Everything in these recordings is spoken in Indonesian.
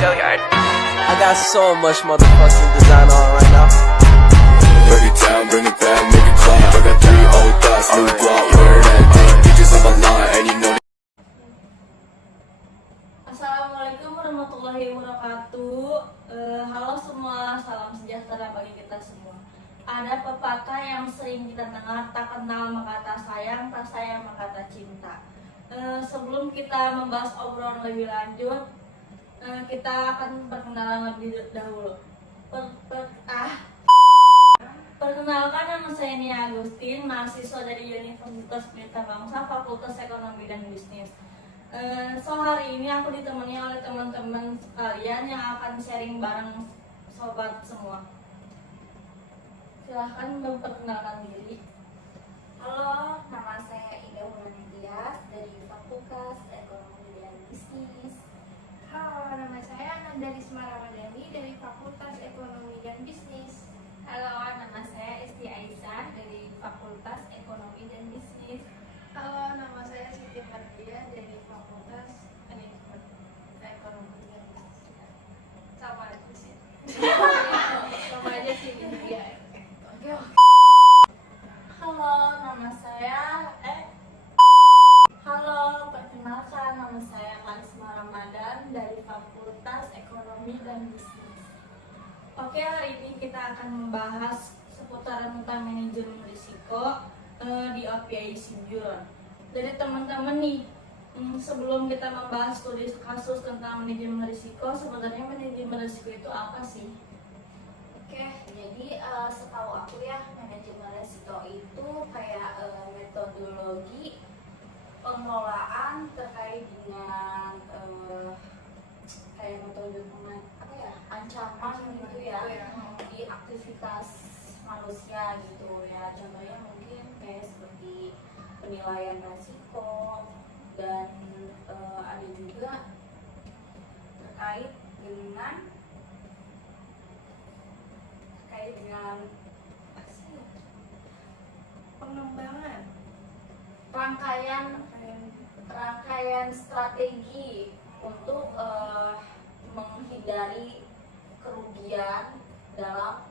I got so much motherfucking design on right now. Break it down, bring it back, make it clap. I got 3 old thoughts, new block, where that thing. Bitches on my line, and you know. Assalamualaikum warahmatullahi wabarakatuh. Halo semua, salam sejahtera bagi kita semua. Ada pepatah yang sering kita dengar, tak kenal maka tak sayang maka tak cinta. Sebelum kita membahas obrolan lebih lanjut, kita akan perkenalan lebih dahulu. Perkenalkan, nama saya Nia Agustin, mahasiswa dari Universitas Pelita Bangsa, Fakultas Ekonomi dan Bisnis. Hari ini aku ditemani oleh teman-teman sekalian yang akan sharing bareng sobat semua. Silahkan memperkenalkan diri. Halo, nama saya Ida Hulani Tias dari Fakultas Ekonomi dan Bisnis. Halo, nama saya Ananda Risma Ramadhani dari Fakultas Ekonomi dan Bisnis. Halo, nama saya Esti Aisyah dari Fakultas Ekonomi dan Bisnis. Halo, nama saya Siti Fatia dari Fakultas Manajemen Ekonomi dan Bisnis. Sama aja sih. Sama aja sih dia. Oke. Halo, perkenalkan nama saya Karisma Ramadan dari Fakultas Ekonomi dan Bisnis. Oke, hari ini kita akan membahas seputaran tentang manajemen risiko di OPIC Juron. Dari teman-teman nih, sebelum kita membahas studi kasus tentang manajemen risiko, sebenarnya manajemen risiko itu apa sih? Oke, jadi setahu aku ya, manajemen risiko itu kayak metodologi pengelolaan terkait dengan kayak metode ancaman gitu ya di aktivitas manusia gitu ya. Contohnya mungkin kayak seperti penilaian risiko dan ada juga terkait dengan Pengembangan rangkaian strategi untuk menghindari kerugian dalam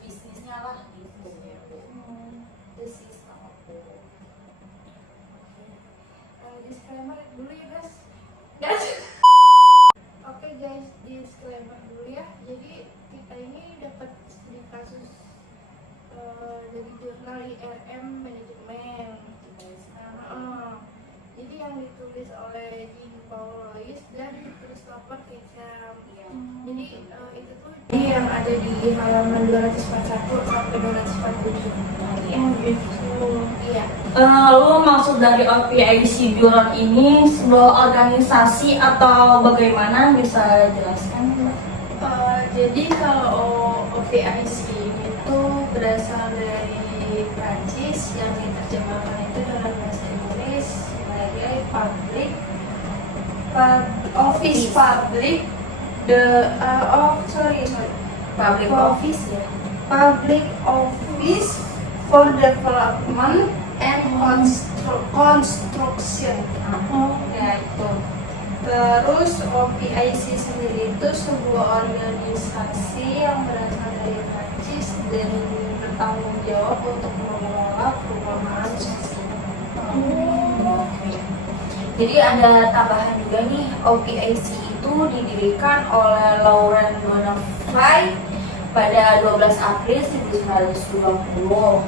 bisnisnya lah gitu. Itu sih sama aku. disclaimer dulu ya guys. Oke guys, disclaimer dulu ya. Jadi kita ini dapat studi kasus dari jurnal IRM Manajemen. Jadi yang ditulis oleh Jean Paul Lois dan Christopher Ketchum. Jadi itu tuh yang ada di halaman 241 sampai 247. Iya. Lalu maksud dari OPIC Juron ini sebuah organisasi atau bagaimana, bisa jelaskan? Jadi kalau OPIC itu berasal dari Prancis, yang diterjemahkan itu dalam bahasa Inggris sebagai Public Office Public Public Office ya. Public Office for Development and Construction. Ya itu. Terus OPIC sendiri itu sebuah organisasi yang berasal dari Prancis dan bertanggung jawab untuk mengelola perumahan sosial. Jadi ada tambahan juga nih, OPIC itu didirikan oleh Laurent Bonnefoy pada 12 April 1920.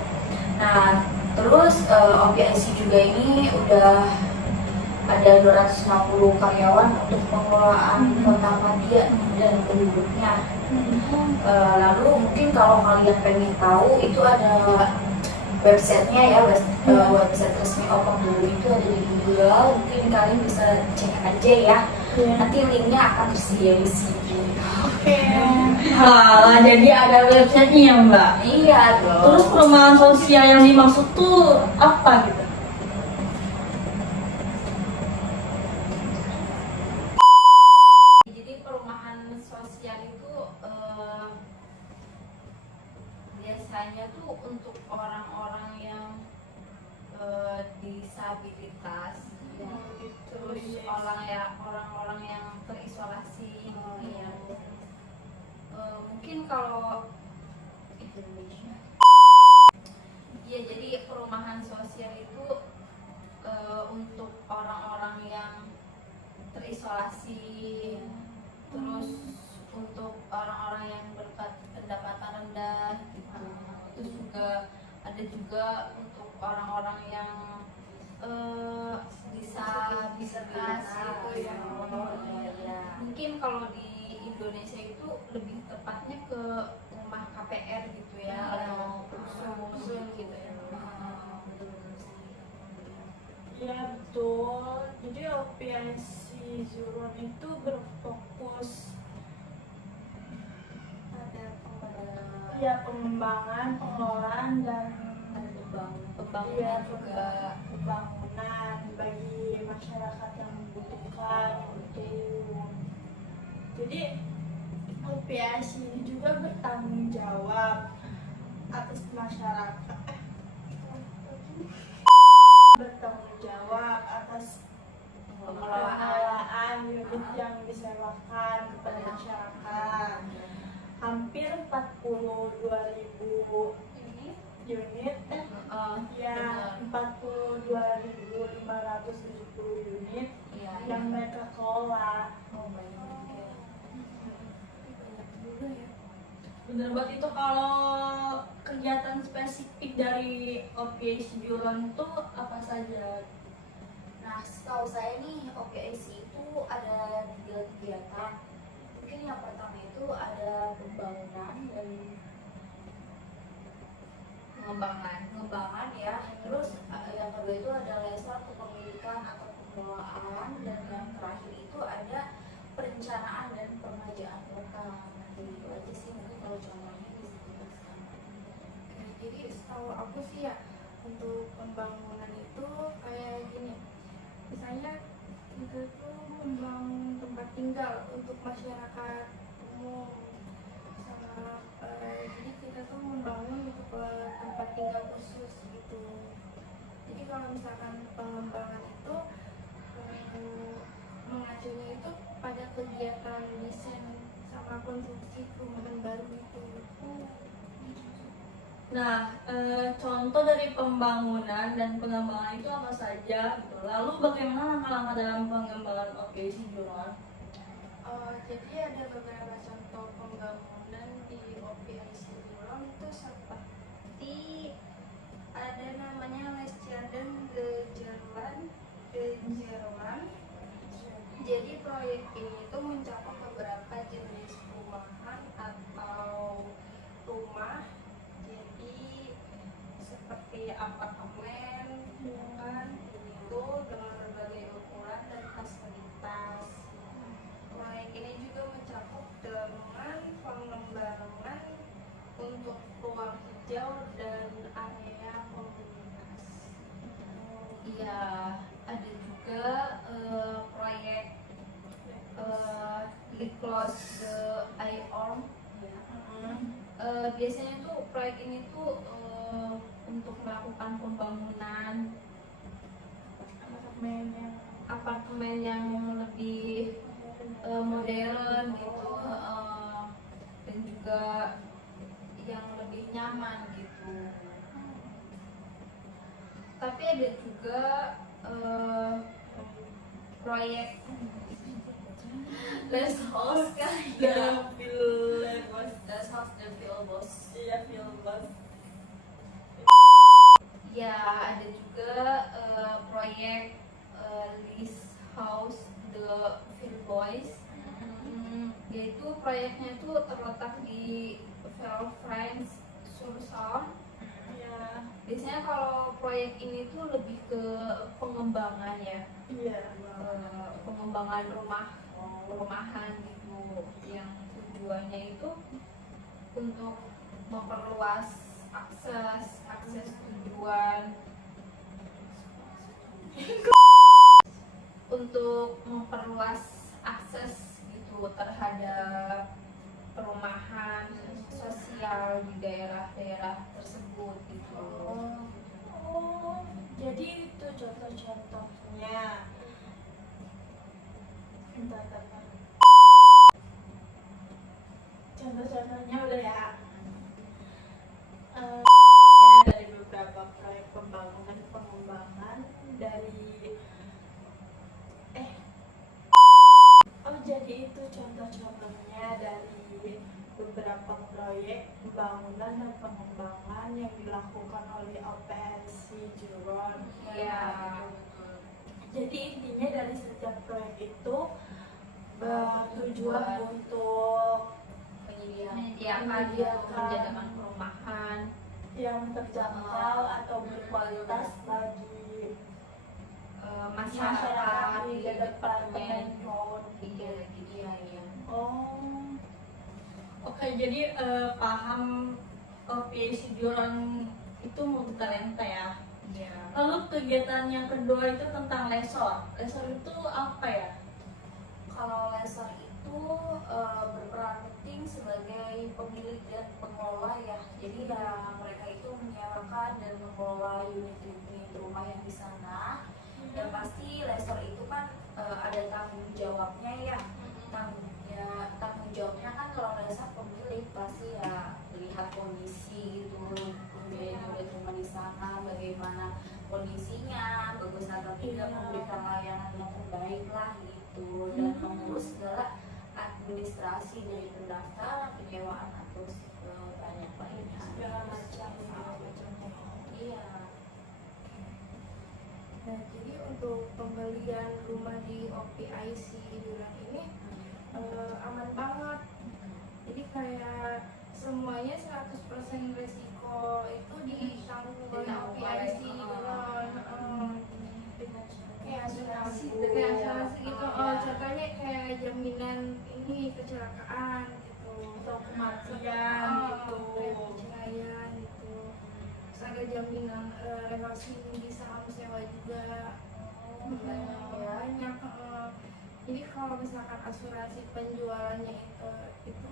Nah, terus OPIC juga ini udah ada 260 karyawan untuk pengelolaan kota Madia dan penduduknya. Lalu mungkin kalau kalian pengen tahu, itu ada websitenya ya, website resmi OPIC itu ada di Google. Mungkin kalian bisa cek aja ya. Nanti linknya akan tersedia di sini. Jadi ada websitenya ya Mbak? Iya dong. Terus perumahan sosial yang dimaksud tuh apa gitu? Jadi perumahan sosial itu biasanya tuh untuk orang-orang yang disabilitas, terus orang-orang terisolasi gitu ya. Mungkin kalau Indonesia ya, jadi perumahan sosial itu untuk orang-orang yang terisolasi, terus untuk orang-orang yang berpendapatan rendah gitu. Terus juga ada juga untuk orang-orang yang disabilitas gitu ya. Mungkin kalau di Indonesia itu lebih tepatnya ke rumah KPR gitu ya, atau rusun gitu ya. Ya betul. Jadi OPIC Zuron itu berfokus Ada pengembangan. ya pengembangan, pengelolaan dan Pembangunan juga. pembangunan bagi masyarakat yang membutuhkan itu. Jadi OPIC ini juga bertanggung jawab atas masyarakat. Bertanggung jawab atas pengelolaan unit yang disewakan kepada masyarakat. Hampir 42.000 unit, ya 42.570 unit yang mereka kelola. Bener banget itu. Kalau kegiatan spesifik dari OPIC Zuron itu apa saja? Nah, setahu saya nih OPIC itu ada 3 kegiatan. Mungkin yang pertama itu ada pembangunan dan pengembangan ya. Terus yang kedua itu ada lesson kepemilikan atau pengelolaan, dan yang terakhir itu ada perencanaan dan pengajaan program. Nah, itu aja sih mungkin kalau contohnya bisa dijelaskan. Jadi setahu aku sih ya, untuk pembangunan itu kayak gini, misalnya kita tuh membangun tempat tinggal untuk masyarakat umum, sama jadi kita tuh membangun untuk tempat tinggal khusus gitu. Jadi kalau misalkan pengembangan itu mengacunya itu pada kegiatan desain sama konstruksi perumahan baru itu. Nah, contoh dari pembangunan dan pengembangan itu apa saja? Gitu. Lalu bagaimana langkah-langkah dalam pengembangan OPIC Zuron? Jadi ada beberapa contoh pembangunan di OPIC Zuron itu seperti ada namanya Lesjaden de Jerman. Jadi proyek ini itu mencakup beberapa jenis perumahan atau rumah. Jadi seperti apartemen, kan, itu dengan berbagai ukuran dan fasilitas. Proyek ini juga mencakup dengan pengembangan untuk ruang hijau dan area komunitas. Iya, ada juga proyek Liklos IORM. Biasanya tuh proyek ini tuh untuk melakukan pembangunan apartemen yang lebih modern gitu, dan juga yang lebih nyaman gitu. Tapi ada juga proyek Les House kan ya. Les House de Vilbos. Iya, Vilbos. Ya, ada juga proyek Lis House de Vilbois. Yaitu proyeknya itu terletak di Villefranche-sur-Saône. Iya. Biasanya kalau proyek ini tuh lebih ke pengembangan ya. Iya. Pengembangan rumahan gitu, yang tujuannya itu untuk memperluas akses tujuan, untuk memperluas akses gitu terhadap perumahan sosial di daerah-daerah tersebut gitu. Jadi itu contoh-contohnya. Bentar. contoh-contohnya udah ya. Dari beberapa proyek pembangunan pengembangan dari jadi itu contoh-contohnya dari beberapa proyek pembangunan dan pengembangan yang dilakukan oleh OPSC Juron. Jadi intinya dari setiap proyek itu bertujuan untuk menyediakan perumahan yang terjangkau atau berkualitas bagi masyarakat di departemen road. Oke, jadi paham OPSC Juron itu multitalenta ya. Lalu kegiatan yang kedua itu tentang lesor. Lesor itu apa ya? Kalau lesor itu berperan penting sebagai pemilik dan pengelola ya. Jadi ya mereka itu menyewakan dan mengelola unit-unit rumah yang di sana. Yang pasti lesor itu kan ada tanggung jawabnya ya. Tanggung jawabnya kan kalau lesor pemilik pasti ya lihat kondisi gitu, kemudian unit rumah di sana bagaimana kondisinya, bagus atau tidak, memberikan layanan yang terbaik lah gitu, dan mengurus segala administrasi dari pendaftaran, penyewaan atau banyak lainnya Segala macam. iya. Nah, jadi untuk pembelian rumah di OPIC Juron ini aman banget. Jadi kayak semuanya 100% resiko itu ditanggung oleh OPIC Juron. Kayak asuransi gitu. Contohnya kayak jaminan ini kecelakaan gitu, Atau kematian gitu. kayak perceraian gitu. Terus ada jaminan renovasi di saham sewa juga. Banyak. Jadi kalau misalkan asuransi penjualannya itu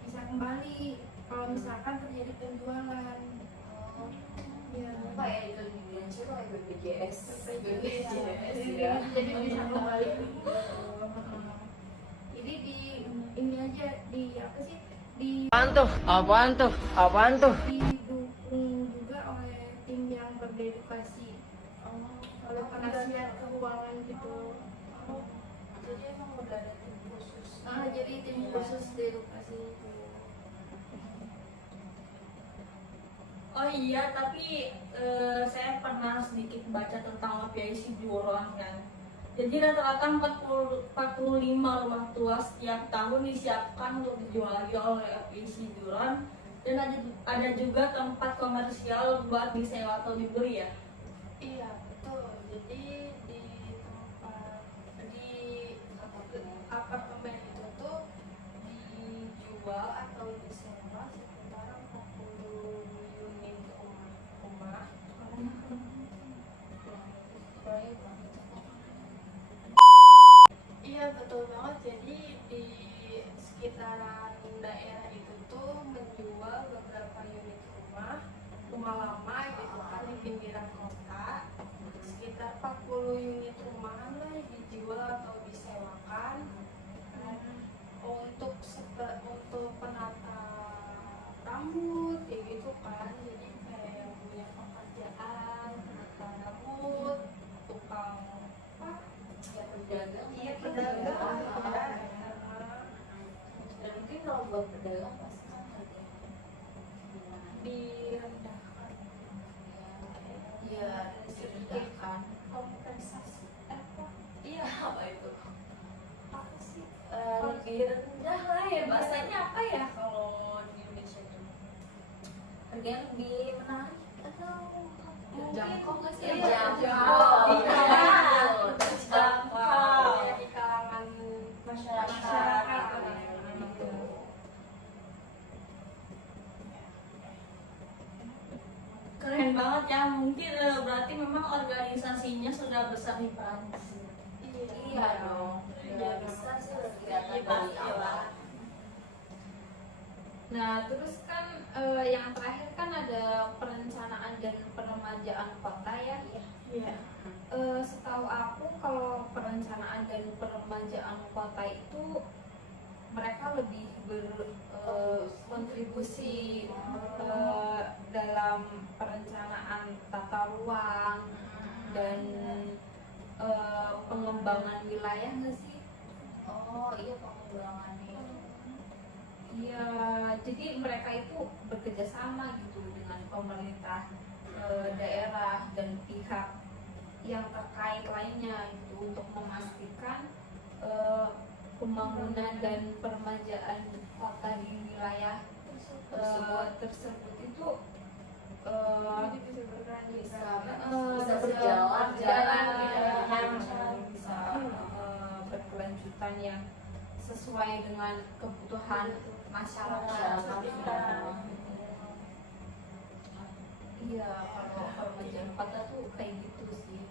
bisa kembali kalau misalkan terjadi penjualan. Ya. Apa ya itu dibilang sih kayak BPJS Ya. Jadi bisa kembali. Jadi di ini aja di apa sih di Apaan tuh? didukung juga oleh tim yang berdedikasi oleh penasihat keuangan gitu. Jadi emang udah ada tim khusus. Jadi tim khusus dedikasi itu. Oh iya, tapi saya pernah sedikit baca tentang OPIC Juron kan. Jadi rata-rata 45 rumah tua setiap tahun disiapkan untuk dijual lagi oleh OPIC Juron, dan ada juga tempat komersial buat disewa atau dibeli ya. Iya betul. Jadi di apartemen itu tuh dijual atau disewa sekitar 40 unit rumah. Iya betul banget. Jadi di sekitaran daerah itu tuh menjual beberapa unit rumah lama gitu kan di pinggiran kota. Sekitar 40 unit rumahan lah dijual atau disewakan untuk penata rambut kayak gitu kan. Jadi kayak yang punya pekerjaan penata rambut, tukang pedagang iya pedagang ya. Dan mungkin kalau buat pedagang pasti kan harganya Direndahkan ya sedikit kan. kompensasi apa Iya, apa itu? apa sih Lebih rendah lah ya, bahasanya apa ya kalau di Indonesia itu? Harganya lebih menarik atau jangkau nggak sih? Jangkau. Jangkau. ya di kalangan Masyarakat. gitu. Keren banget ya, mungkin berarti memang organisasinya sudah besar di Prancis. Iya dong. Ya bisa sih udah kelihatan Iya, dari pasti awal. lah. Nah, terus kan yang terakhir kan ada perencanaan dan peremajaan kota ya. Iya. Setahu aku kalau perencanaan dan peremajaan kota itu mereka lebih berkontribusi dalam perencanaan tata ruang dan pengembangan wilayah nggak sih? Oh iya, pengembangannya. Iya, jadi mereka itu bekerja sama gitu dengan pemerintah daerah dan pihak yang terkait lainnya itu untuk memastikan pembangunan dan peremajaan kota di wilayah tersebut itu bisa berjalan bisa berkelanjutan yang sesuai dengan kebutuhan masyarakat. Iya, kalau peremajaan kota tuh kayak gitu sih.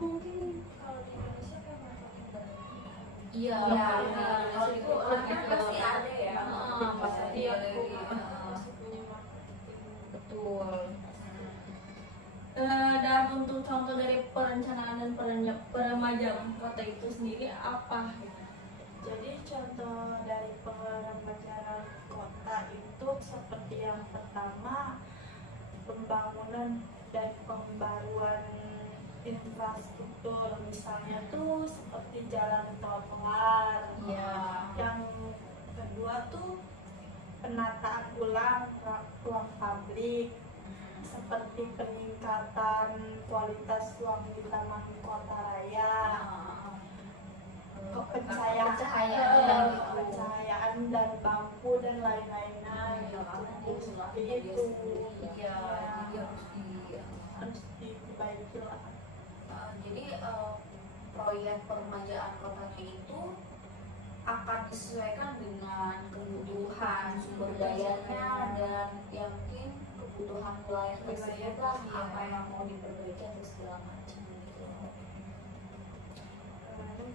Mungkin kalau di Indonesia kayak Martin Indah. Iya, kalau itu pasti ada ya. Pasti ada. Masih punya marketing. Betul. Dan untuk contoh dari perencanaan dan peremajaan kota itu sendiri apa? Jadi contoh dari peremajaan kota itu seperti yang pertama, pembangunan dan pembaruan infrastruktur, misalnya tuh seperti jalan trotoar. Iya. Yang kedua tuh penataan ulang ruang publik, seperti peningkatan kualitas ruang di taman kota raya, pencahayaan dan bangku dan lain-lainnya gitu. Seperti itu. Iya, jadi Harus diperbaiki lah. Jadi proyek peremajaan kotanya itu akan disesuaikan dengan kebutuhan sumber dayanya dan yang mungkin kebutuhan wilayah tersebut lah, apa yang mau diperbaiki atau segala macam gitu.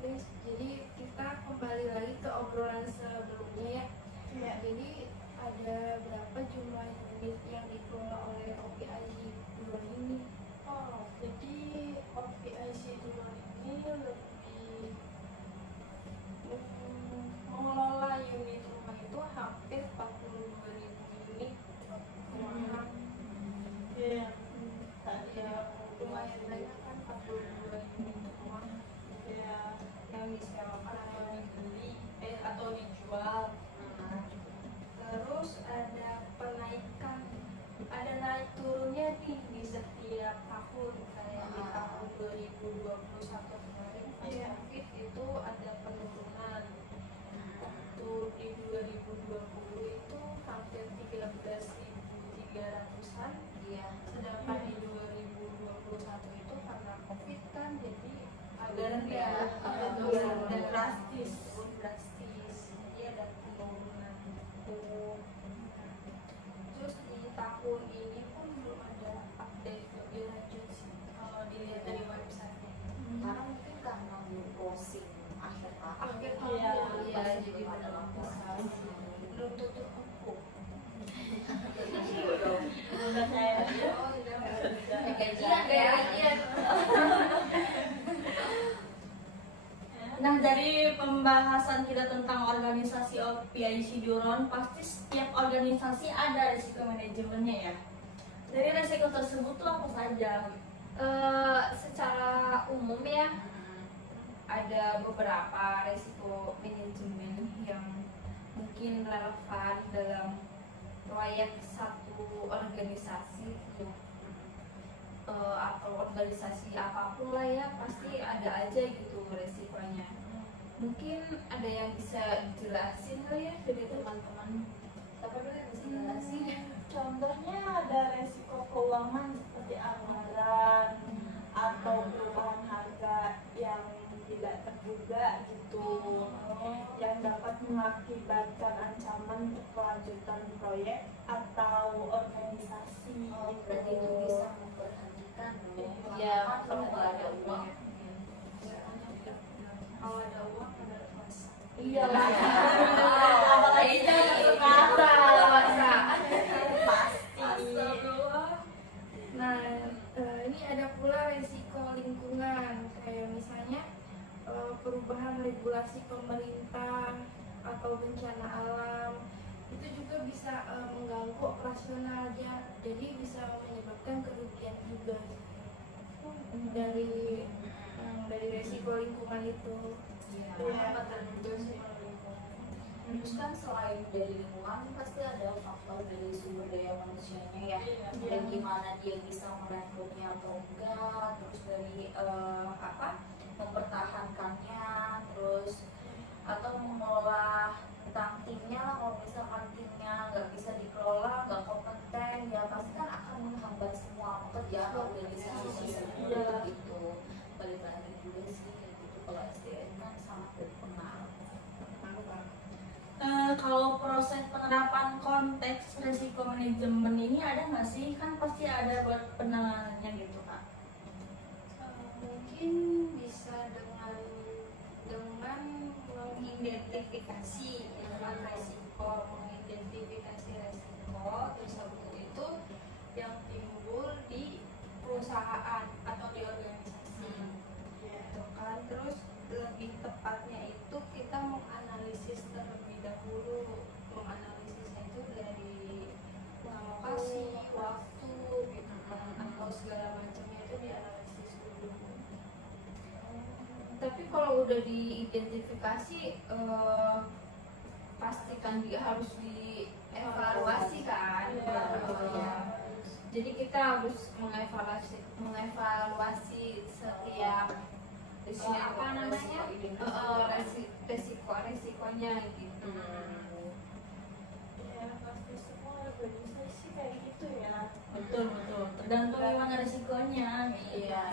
guys, jadi kita kembali lagi ke obrolan sebelumnya ya. Iya. Jadi ada berapa jumlah unit yang dikelola oleh OPIC Duron ini? Oh, jadi OPIC Duron ini lebih Mengelola unit rumah itu hampir 42.000 unit ruangan. Iya. Tadi Ya, lumayan banyak kan 42 unit rumah ya. yang disewakan atau dibeli atau dijual. Terus ada penaikan, ada naik turunnya nih di setiap tahun, kayak di tahun 2021 kemarin pas Iya. COVID itu ada penurunan. Waktu di 2020 itu hampir 13.300-an, Iya. sedangkan di 2021 itu karena COVID kan jadi agak Iya, ada turun dan drastis. drastis, jadi ada penurunan gitu. Terus di tahun ini pun belum ada update lebih lanjut sih kalau dilihat dari website-nya. Karena mungkin karena belum closing akhir tahun. Akhir Iya, tahun ya, masih jadi belum ada belum bisa, laporan. belum tutup empuk. Udah saya. Oh iya, Gajian ya. Nah, dari pembahasan kita tentang organisasi OPIC Duron, pasti setiap organisasi ada risiko manajemennya ya. Dari risiko tersebut tuh apa saja? Secara umum ya ada beberapa resiko manajemen yang mungkin relevan dalam proyek satu organisasi gitu. Atau organisasi apapun lah ya, pasti ada aja gitu resikonya. Mungkin ada yang bisa dijelasin kali ya dari teman-teman. Siapa dulu yang bisa jelasin? Contohnya ada resiko keuangan seperti anggaran atau perubahan harga yang tidak terduga gitu, yang dapat mengakibatkan ancaman kelanjutan proyek atau organisasi. Oh, berarti itu bisa memberhentikan dong. Iya, Kalau nggak ada uang. Kalau ada uang ada kuasa. Iya lah. Apalagi Pasti. Nah, ini ada pula resiko lingkungan, kayak misalnya perubahan regulasi pemerintah atau bencana alam itu juga bisa mengganggu operasionalnya, jadi bisa menyebabkan kerugian juga dari resiko lingkungan itu. Terus kan selain dari lingkungan pasti ada faktor dari sumber daya manusianya ya, dan gimana dia bisa merekrutnya atau enggak, terus dari mempertahankannya, terus atau mengelola tentang timnya lah. Kalau misalkan timnya nggak bisa dikelola, nggak kompeten, ya pasti kan akan menghambat semua pekerjaan organisasi gitu. Balik lagi juga sih kayak gitu, kalau SDM kan sangat berpengaruh. Kalau proses penerapan konteks resiko manajemen ini ada nggak sih? Kan pasti ada buat penanganannya gitu Kak. Mungkin bisa dengan mengidentifikasi resiko tersebut itu yang timbul di perusahaan atau di organisasi, gitu kan. Terus lebih tepatnya itu kita menganalisis terlebih dahulu, menganalisisnya itu dari lokasi, waktu, gitu kan, atau segala macamnya itu dianalisis dulu. Tapi kalau udah diidentifikasi, pastikan dia harus dievaluasi kan. Jadi kita harus mengevaluasi setiap resikonya gitu. Ya pasti semua organisasi kayak gitu ya. Betul. Tergantung gimana resikonya. Iya.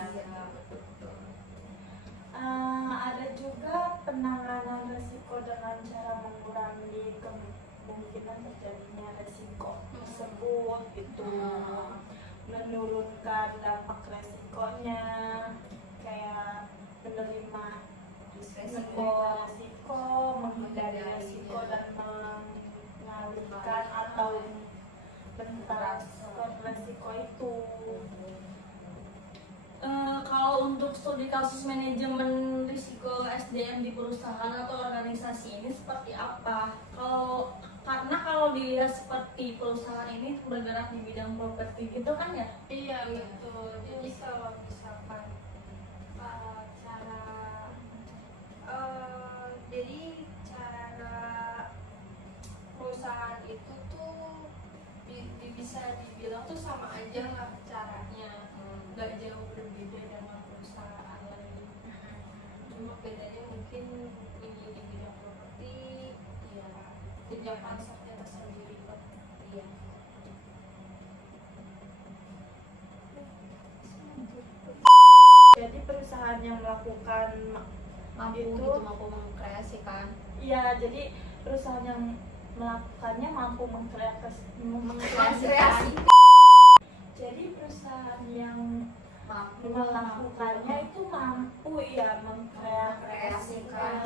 Ada juga penanganan risiko dengan cara mengurangi kemungkinan terjadinya risiko tersebut gitu, menurunkan dampak resikonya, kayak menerima risiko, menghindari risiko dan mengalihkan atau mentransfer risiko itu. Kalau untuk studi kasus manajemen risiko SDM di perusahaan atau organisasi ini seperti apa? Karena dilihat seperti perusahaan ini bergerak di bidang properti gitu kan ya? Iya betul. Jadi kalau misalkan cara perusahaan itu tuh bisa dibilang tuh sama aja lah caranya, nggak jauh berbeda dengan perusahaan lain. Cuma bedanya mungkin ini di bidang properti, ya jenjang pasarnya tersendiri. Iya. Jadi perusahaan yang melakukan mampu mengkreasikan. Iya, jadi perusahaan yang melakukannya mampu mengkreasikan. Jadi perusahaan yang melakukannya itu mampu ya mengkreasikan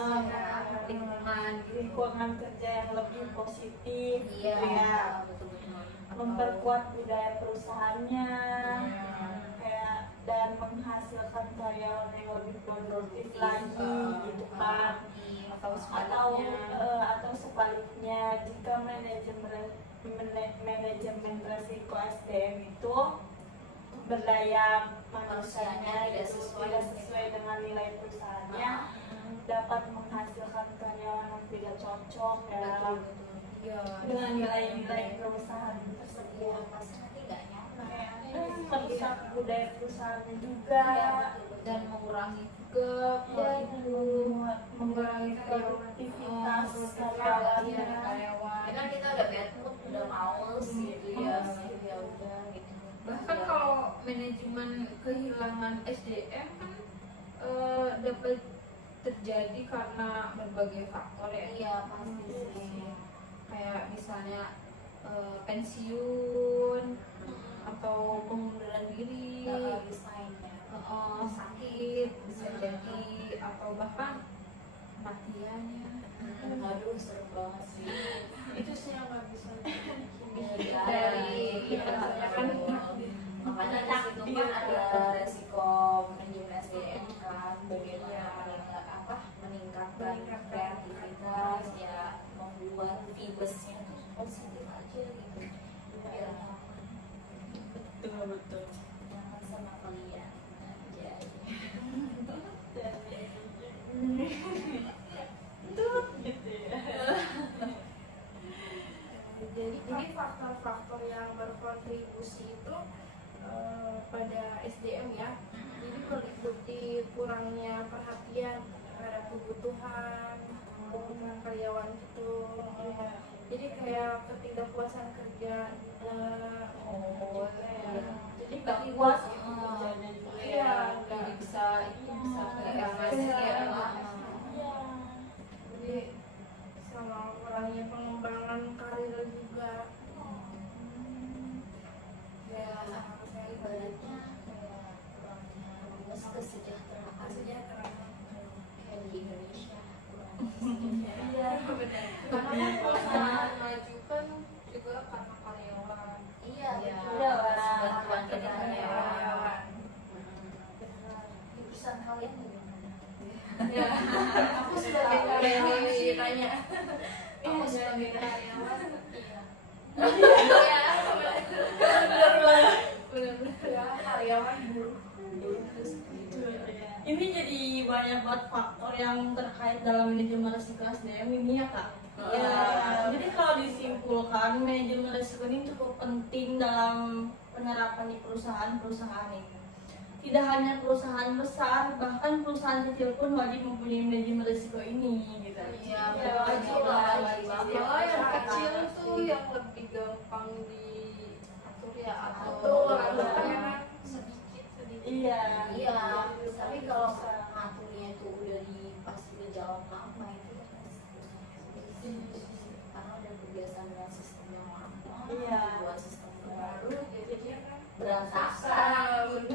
lingkungan kerja yang lebih positif, gitu ya, memperkuat budaya perusahaannya, kayak dan menghasilkan karyawan yang lebih produktif lagi, gitu kan. Atau sebaliknya, jika manajemen resiko SDM itu berdaya manusianya tidak sesuai dengan nilai perusahaannya, dapat menghasilkan karyawan yang tidak cocok dengan nilai-nilai perusahaan tersebut. Merusak budaya perusahaannya juga, dan mengurangi juga mengurangi produktivitas karyawannya. Ya kan kita udah bad mood, udah males gitu ya udah gitu. Bahkan kalau manajemen kehilangan SDM kan dapat terjadi karena berbagai faktor ya. Iya pasti sih. Kayak misalnya pensiun atau pengunduran diri, sakit bisa jadi, atau bahkan kematiannya. Aduh serem banget sih. Itu sih yang nggak bisa Dari makanya di situ kan ada resiko manajemen SDM kan, bagaimana meningkatkan kreativitas ya, membuat vibesnya tuh positif aja gitu biar Betul. nyaman sama kalian aja. Gitu ya. Jadi faktor-faktor yang berkontribusi itu pada SDM ya. Jadi meliputi kurangnya perhatian terhadap kebutuhan karyawan itu. Jadi kayak ketidakpuasan kerja juga. Jadi nggak puas gitu kerjanya juga. Iya, nggak bisa kayak MSC ya. Jadi sama kurangnya pengembangan karir juga. Ya ibaratnya kayak kurangnya rumus kesejahteraan kayak di Indonesia Iya, benar. Karena kan perusahaan maju kan juga karena karyawan. iya Bantuan dari dari karyawan. Jurusan kalian bagaimana? Ya, aku sebagai karyawan ditanya. Aku sebagai karyawan Iya, ya karyawan buruh Ini jadi banyak banget faktor yang terkait dalam manajemen risiko SDM ini ya kak. Iya. Jadi kalau disimpulkan manajemen risiko ini cukup penting dalam penerapan di perusahaan-perusahaan ini. Tidak hanya perusahaan besar, bahkan perusahaan kecil pun wajib mempunyai manajemen risiko ini gitu. Iya, wajib lah. Malah yang kecil tuh yang lebih gampang diatur ya, Atur. kayak sedikit. Iya. Iya, tapi kalau ngaturnya itu udah pas udah jalan lama itu karena udah kebiasaan dengan sistem yang lama, Iya. buat sistem baru Jadinya kan berantakan,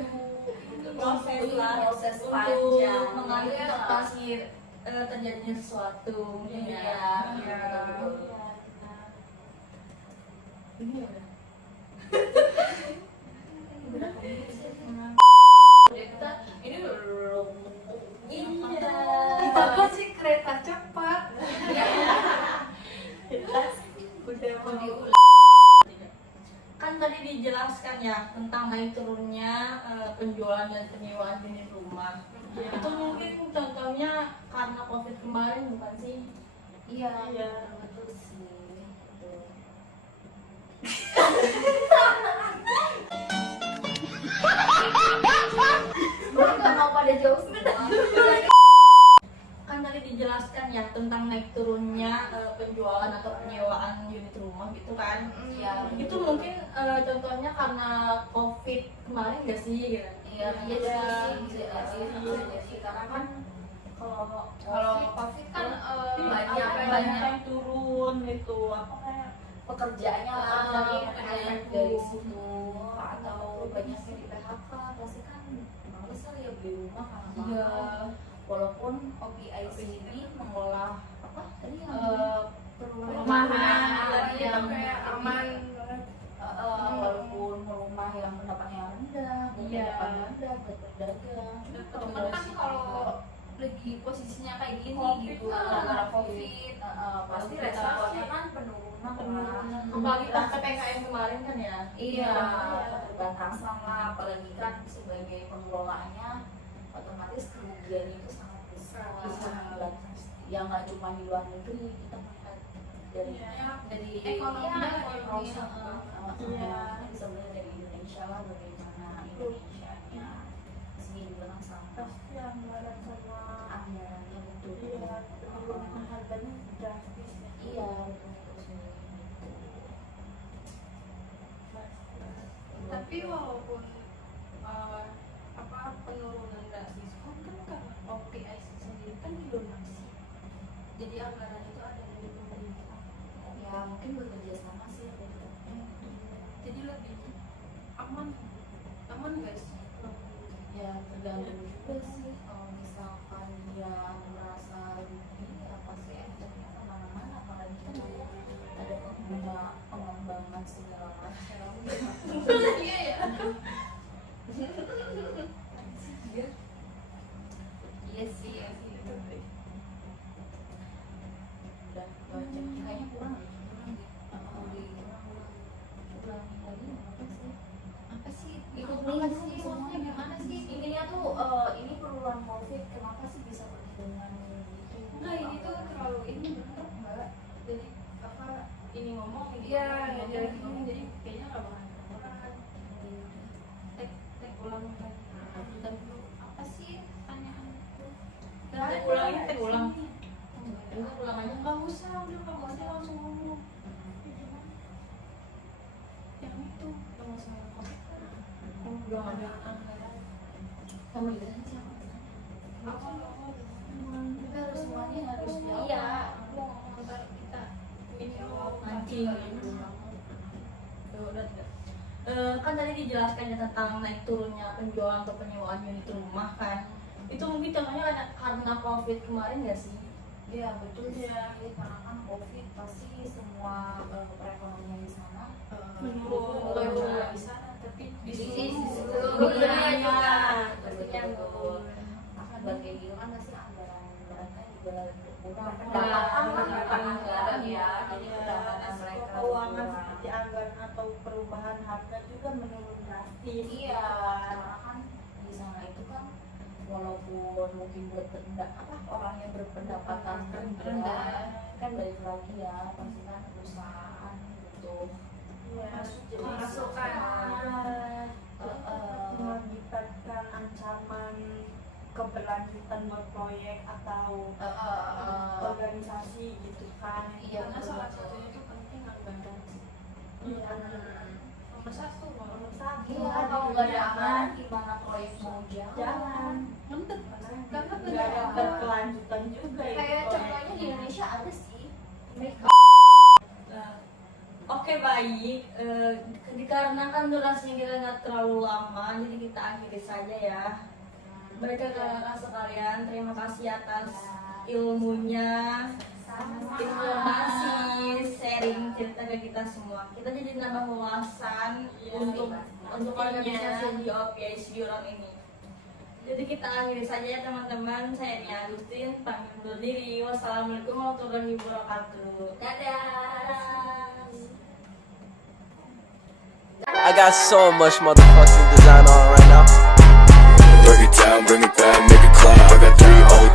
Proses proses untuk panjang. mengantisipasi terjadinya sesuatu. Iya, betul. Ini udah. Kita ini belum Iya. apa sih kereta cepat? Kita udah mau. Kan tadi dijelaskan ya tentang naik turunnya penjualan dan penyewaan unit rumah. Itu mungkin contohnya karena COVID kemarin bukan sih? Iya, Iya. betul sih. Betul. Mereka nggak mau pada jauh semua. Kan tadi dijelaskan ya tentang naik turunnya penjualan atau penyewaan unit rumah gitu kan. Iya. Itu mungkin contohnya karena COVID kemarin nggak sih? Gitu. Iya, iya sih, karena kan kalau COVID kan banyak yang turun itu apa kayak pekerjaannya Pekerjaannya efek dari situ atau banyak yang di PHK pasti kan males kali ya beli rumah karena mahal. Walaupun OPIC ini mengolah apa tadi yang perumahan yang kayak aman banget. walaupun rumah yang pendapatnya rendah, pendapatan rendah buat pedagang. Cuman kan kalau lagi posisinya kayak gini COVID gitu, kan. gara-gara COVID, Pasti responnya kan penurunan. apalagi pas PPKM kemarin kan ya. Iya, keterbatasan lah, apalagi kan sebagai pengelolaannya otomatis kerugian itu sangat besar. Ya nggak cuma di luar negeri, kita melihat dari ekonomi bisa melihat dari Indonesia lah bagaimana Indonesia-nya sini juga sama Pasti anggaran sama anggarannya betul. iya penurunan harganya drastis ya. Iya, betul sih. tapi walaupun penurunan drastis kan karena OPIC sendiri kan didonasi, jadi anggaran itu ada dari pemerintah, Ya mungkin bekerja sama sih jadi lebih aman guys. ya tergantung juga sih kalau misalkan dia merasa rugi ya pasti efeknya kemana-mana apalagi kan ada pengembangan segala macam. Iya ya. Iya sih ya sih. ulang aja nggak usah, udah kamu aja langsung ngomong. Yang itu yang masalah belum ada kamu juga siapa? Kita harus semuanya harus jawab. Iya, kita mancing gitu. Kan tadi dijelaskan ya tentang naik turunnya penjualan atau penyewaan unit rumah kan. Itu mungkin contohnya karena COVID kemarin nggak sih? Iya betul sih, karena kan COVID pasti semua perekonomian di sana Menurun di sana, tapi di di sini seluruh dunia pastinya betul. Akan kayak gitu kan pasti anggaran mereka juga berkurang, pendapatan anggaran ya, jadi pendapatan mereka keuangan berkurang. seperti anggaran atau perubahan harga juga menurun drastis. Iya, karena kan di sana itu kan walaupun mungkin orang yang berpendapatan rendah kan balik lagi ya pasti kan perusahaan gitu. masukan. Mengakibatkan ancaman keberlanjutan buat proyek atau organisasi gitu kan. Iya, Karena betul. salah satunya itu penting anggaran sih. Nomor satu, Iya, kalau nggak ada anggaran gimana proyek mau jalan? Jangan. karena Nggak ada berkelanjutan juga itu Kayak proyek. contohnya di Indonesia ada sih. Oke baik, dikarenakan durasinya kita nggak terlalu lama, jadi kita akhiri saja ya. Baik kakak-kakak sekalian, terima kasih atas ilmunya, informasi, sharing cerita ke kita semua. Kita jadi nambah wawasan untuk organisasi di OPIC Europe ini. Jadi kita akhiri saja ya teman-teman. Saya Nia Agustin, pamit undur diri. Wassalamualaikum warahmatullahi wabarakatuh. Dadah. I got so much motherfucking design on right now. Break it down, bring it back, make it clap. I got 3 old